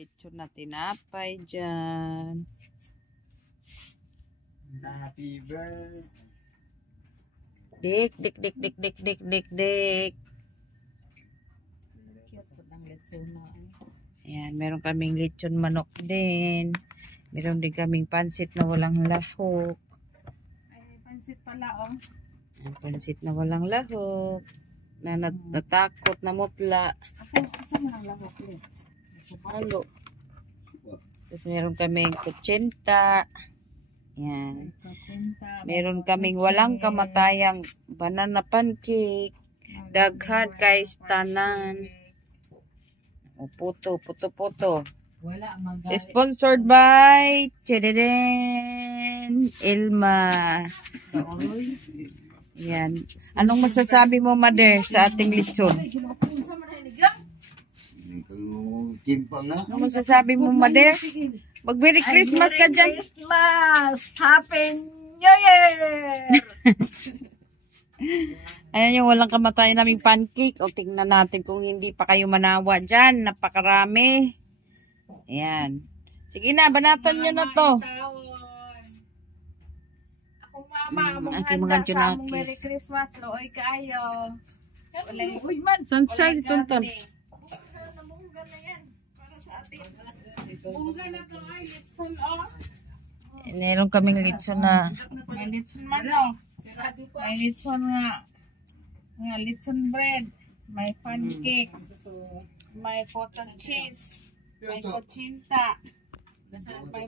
Lechon na tinapay dyan. Happy birthday. Dik, dik, dik, dik, dik, dik, dik, dik. Ayan, meron kaming lechon manok din. Meron din kaming pansit na walang lahok. Ay, pansit pala, oh. Ayan, pansit na walang lahok. Na natakot na mutla. Asa mo nang lahok, Le? Sa palo. Tapos meron kaming kutsinta. Ayan. Meron kaming walang kamatayang banana pancake. Daghan kay tanan. O puto. Wala, Sponsored by Chededen Ilma. Yan. Anong masasabi mo, Mother, sa ating lechon? Timpang na. Anong masasabi mo, Mother? Mag-Merry Christmas ka dyan. Christmas! Happy New Year! Ayan yung walang kamatayan naming pancake. O tingnan natin kung hindi pa kayo manawa dyan. Napakarami. Ayan. Sige na, banatan nyo na to. Ako mama, among aking handa mga sa among junakis. Merry Christmas. Looy kaayo. Uy man. Sunshine, tunton. Namungga na yan. Para sa atin. Mungga na to ay litson, oh. Meron kaming lechon na. May litson man, oh. May litson nga. Nga litson bread. May pancake. May cottage cheese. May kutsinta. May